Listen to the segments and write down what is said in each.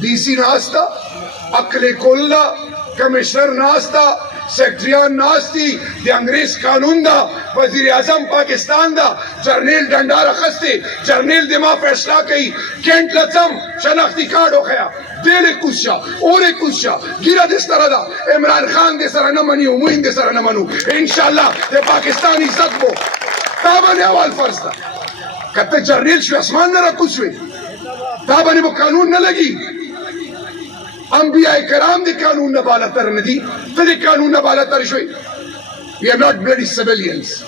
DC नास्ता, अकले कोल्ला, commissioner नास्ता, सेक्रेटरियान नास्ती, दे अंग्रेज कानून दा, वजीर आजम पाकिस्तान दा, जर्नेल डंडा रखस्ते, जर्नेल दिमा फैसला कई, कैंट लचम शनाख्ती कार्ड हो गया, देले कुशा, ओरे कुशा, गिरा दिस तरह दा, इमरान खान दे सरा न मनी, उमुइन दे सरा न मनु, इंशाल्लाह दे पाकिस्तानी सदबो, ताबने अवाल फर्ज दा, कत्ते जर्नेल शु आसमान न रकुशवे, ताबने वो कानून न लगी, अंबिया कराम दे कानून न बाला तर नदी, तेरे कानून न बाला तर showy. We are not bloody civilians.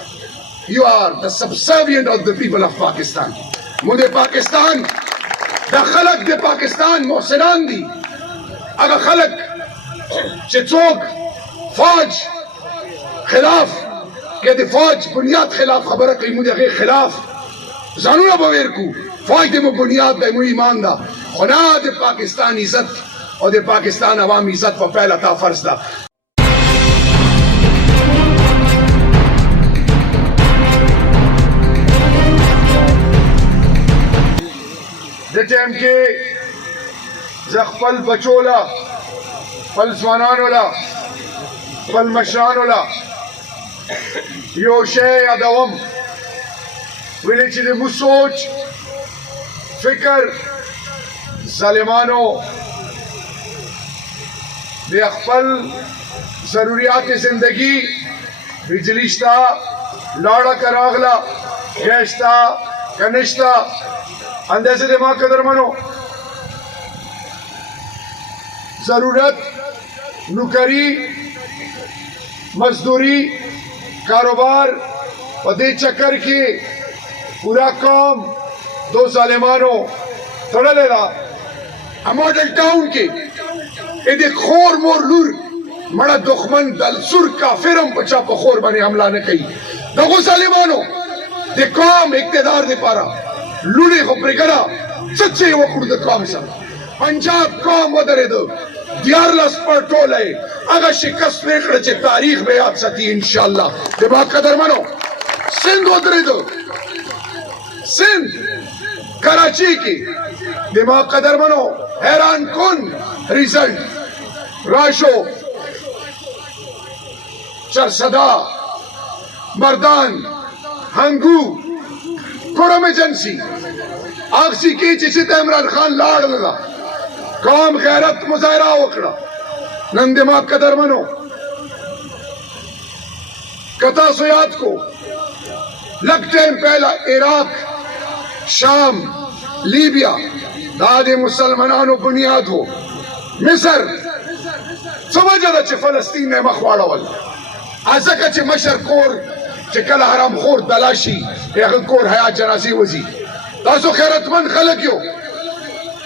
You are the subservient of the people of Pakistan. मुझे पाकिस्तान, दा खलक दे पाकिस्तान मोहसिनान दी. अगर खलक चिचोक फौज खिलाफ के दे फौज बुनियाद खिलाफ खबर कहीं मुझे के खिलाफ जानू ना बवेर को फौज दे मो बुनियाद दे मो ईमान दा खुना दे पाकिस्तान इज्जत और दे पाकिस्तान अवाम इज्जत पर पहला था फर्ज था. दे टाइम के जखपल बचोला पल स्वानानोला पल मशरानोला यो शे अदवम विलेज दे मुसोच फिकर जालिमानो दे अखपल जरूरियात जिंदगी बिजलिश्ता लाड़ा करागला गैश्ता कनिश्ता अंदाजे दिमाग कदर मनो जरूरत नुकरी मजदूरी कारोबार पदे चक्कर के पूरा कौम दो जालिमानो थोड़ा लेला मॉडल टाउन के इधे खोर मोर लूर मड़ा दुश्मन दल सुर का फिरम बचा पखोर बने हमला न कही दगो जालिमानो दे कौम इक्तदार दे पारा लूने को प्रिकरा सच्चे वो खुद कौम सा पंजाब कौम वदरे दो दियारलस पर टोले अगर शिकस्त लेकर चे तारीख में आप सती इंशाल्लाह दिमाग कदर मनो सिंध वदरे दो सिंध कराची की दिमाग कदर मनो हैरान कुन रिजल्ट राशो चरसदा मर्दान हंगू कोरम एजेंसी आगसी की जिसे इमरान खान लाड़ लगा कौम गैरत मुजाहरा वकड़ा नन दिमाग कदर मनो कथा सुयाद को लग टाइम पहला इराक शाम लीबिया दादे मुसलमानों बुनियाद हो मिसर समझ चे फलस्तीन ने मखवाड़ा वाला आजका चे मशर कोर चे कल हराम खोर दलाशी कोर हया जनाजी वजी तासो खैरतमंद खलक यो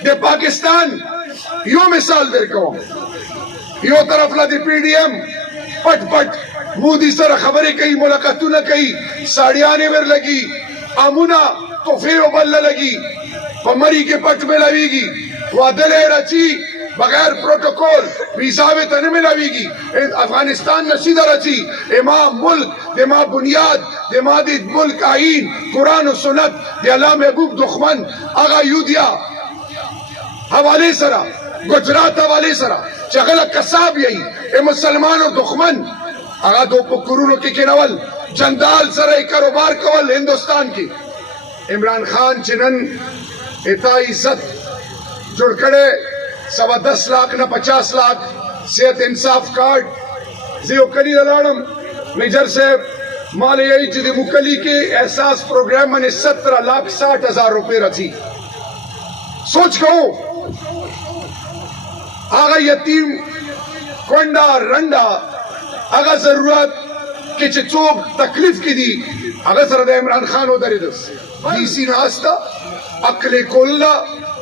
दे पाकिस्तान यो मिसाल दे को यो तरफ ला दे पीडीएम पट पट मोदी सर खबरें कई मुलाकातों न कई साड़ियाने में लगी आमुना तो फिर बल्ला लगी पमरी के पट में लगेगी वादले रची बगैर प्रोटोकॉल वीजा में तन में लगेगी अफगानिस्तान नसीदा रची इमाम मुल्क दिमा बुनियाद दिमादी मुल्क आइन कुरान और सुन्नत दिला महबूब दुश्मन आगा यूदिया हवाले सरा गुजरात हवाले सरा चगला कसाब यही ए मुसलमान और दुश्मन आगा दो पुकुरुलों के नवल जंदाल सरा कारोबार कवल हिंदुस्तान की इमरान खान चिनन इता इज्जत जुड़कड़े 10.25 लाख न 50 लाख सेहत इंसाफ कार्ड जियो कली ललाड़म मेजर साहब माले यही जिदे मुकली के एहसास प्रोग्राम ने 17,60,000 रुपए रखी सोच कहो आगा यतीम कोंडा रंडा आगा जरूरत के चोक तकलीफ की दी आगा सरदा इमरान खान उधर डीसी नास्ता अकले कोल्ला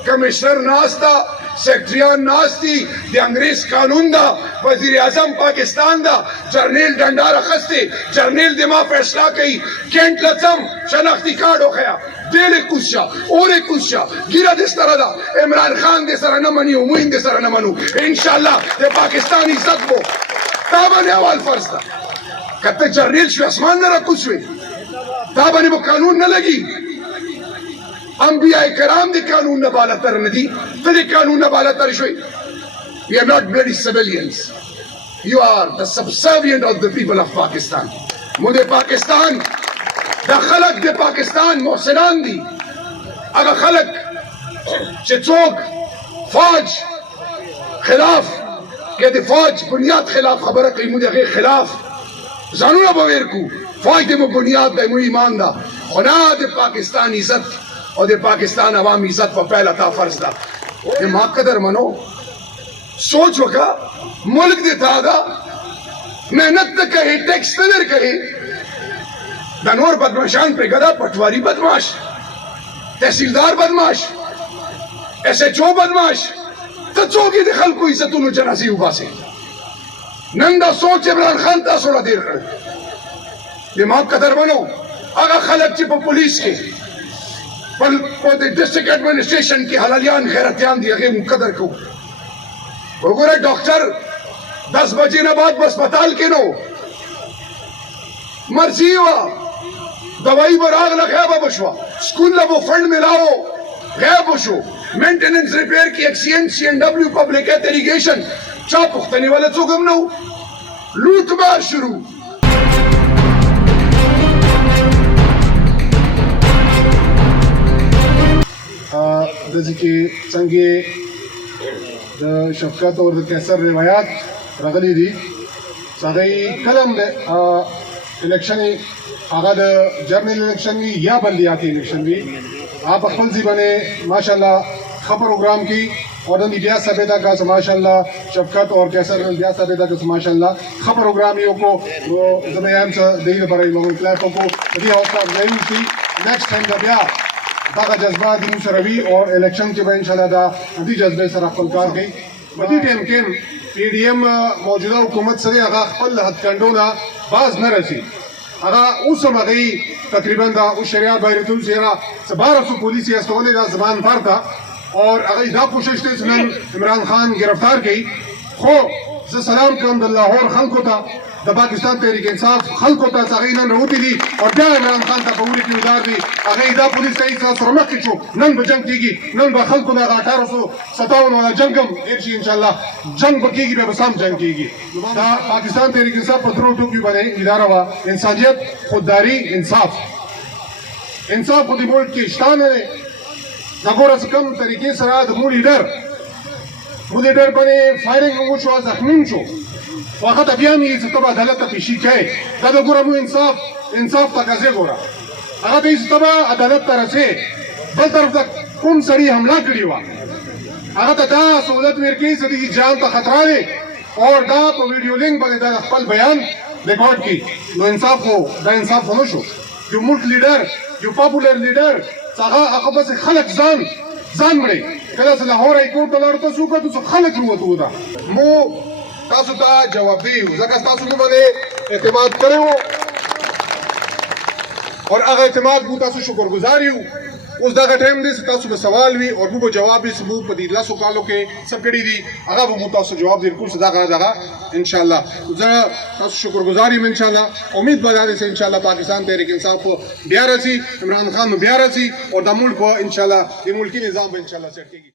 कमिश्नर नास्ता सेक्रेटरियान नास्ती दे अंग्रेज कानून दा वजीर आजम पाकिस्तान दा जर्नेल डंडा रखस्ते जर्नेल दिमा फैसला कई कैंट लचम शनाख्ती कार्ड हो गया देले कुशा ओरे कुशा गिरा दिस तरह दा इमरान खान दे सरा न मनी उमुइन दे सरा न मनु इंशाल्लाह दे पाकिस्तानी सदबो ताबने अवाल फर्ज था कत्ते जर्नेल शु आसमान न रकुशवे ताबने वो कानून न लगी अंबिया कराम दे कानून न बाला तर नदी तेरे कानून न बाला तर showy. We are not bloody civilians. You are the subservient of the people of Pakistan. मुझे पाकिस्तान दा खलक दे पाकिस्तान मोहसिनान दी अगर खलक चिचोक फौज खिलाफ के दे फौज बुनियाद खिलाफ खबर कई मुझे के खिलाफ जानूना बवेर को फौज दे बुनियाद दे मुझे ईमान दा खुना दे पाकिस्तान इज्जत और दे पाकिस्तान अवाम इज्जत पर पहला ता फर्ज दा ये माँ कदर मनो सोच वका मुल्क दे तादा मेहनत न कहे टैक्स न कहे दनोर बदमाशान पे गदा पटवारी बदमाश तहसीलदार बदमाश SHO बदमाश तो चौकी दखल को इज्जत उन्होंने जनाजी उबा से नंदा सोच इमरान खान ता सोला देर कर दिमाग कदर बनो अगर खलक चिप पुलिस के पर डिस्ट्रिक्ट एडमिनिस्ट्रेशन की हलालियान खैरतियान दिया गए मुकदर को वगैरह डॉक्टर 10 बजे न बाद अस्पताल के नो मर्जी हुआ दवाई बराग लगा बशवा स्कूल वो फंड मिलाओ गया बशो मेंटेनेंस रिपेयर की CNW पब्लिक हेल्थ इरिगेशन चा पुख्तनी वाले चुगम नो लूटमार शुरू जैसे कि संगे शफकत और कैसर रिवायात रगली दी सदाई कलम इलेक्शन आगा जर्नल इलेक्शन भी या बल्दियाती इलेक्शन भी आप अखबल जी बने माशाल्लाह खबर प्रोग्राम की और मीडिया सभ्यता का माशाल्लाह शफकत और कैसर मीडिया सभ्यता का माशाल्लाह खबर प्रोग्रामियों को वो जब से देने पर लोगों क्लैपों को यदि हौसला अफजाई थी नेक्स्ट टाइम जब या ताका जज्बा दिन शरवी और इलेक्शन के बाद इंशाल्लाह दा अभी जज्बे सर फलकार गई बदी टाइम के PDM मौजूदा हुकूमत से अगर खपल हथकंडों बाज न रसी अगर उस समय तकरीबन दा उस शरिया बैरतुल सेरा 1200 पुलिस अस्तोले दा जबान पर था और अगर दा कोशिश थे सुनन इमरान खान गिरफ्तार की खो सलाम कम लाहौर खल को था द पाकिस्तान तहरीक इंसाफ खल को था सगीनन रोती दी और क्या इमरान खान का कबूली की उदार दी अगर दा पुलिस का इस सरमक की चो नन बजंग कीगी नन बखल को ना 1857 वाला जंगम एर्शी इंशाल्लाह जंग बकीगी बेबसाम जंग कीगी दा पाकिस्तान तहरीक इंसाफ पत्रों तो की बने इदारा वा इंसानियत खुददारी इंसाफ इंसाफ खुद मुल्क की शान है नगोरा से कम तरीके से रात लीडर बने फायरिंग वो जख्मी शो वक्त अभियान ये तब अदालत का पेशी है दादा गोरा मु इंसाफ तकाजे गोरा अगर इस तब अदालत तरह से बल तरफ तक कौन सड़ी हमला करी हुआ अगर दा सहूलत मेरे की सदी जान का खतरा है और दा वीडियो लिंक बने दा खपल बयान रिकॉर्ड की नो इंसाफ हो दा इंसाफ होनो शो जो मुल्क लीडर जो पॉपुलर लीडर सागा अकबा से खलक जान बड़े कला से लाहौर हाई कोर्ट तलर तो सुका तो खलक रुआ तो दा मो तासु ता जवाब दी जगह तासु के बने एतमाद करे हो और अगर एतमाद बू तासु शुक्रगुजारी हो उस दगा टाइम दे तासु पे सवाल भी और वो जवाब भी सबू पदीला सुकालो के सब कड़ी दी अगर वो तासु जवाब दे कुल सदा करा इंशाल्लाह जरा तासु शुक्रगुजारी में इंशाल्लाह उम्मीद बजाने से इंशाल्लाह पाकिस्तान तहरीक इंसाफ को बियार रसी इमरान खान बियार रसी और द मुल्क को इंशाल्लाह ये मुल्की निजाम पे इंशाल्लाह सेट की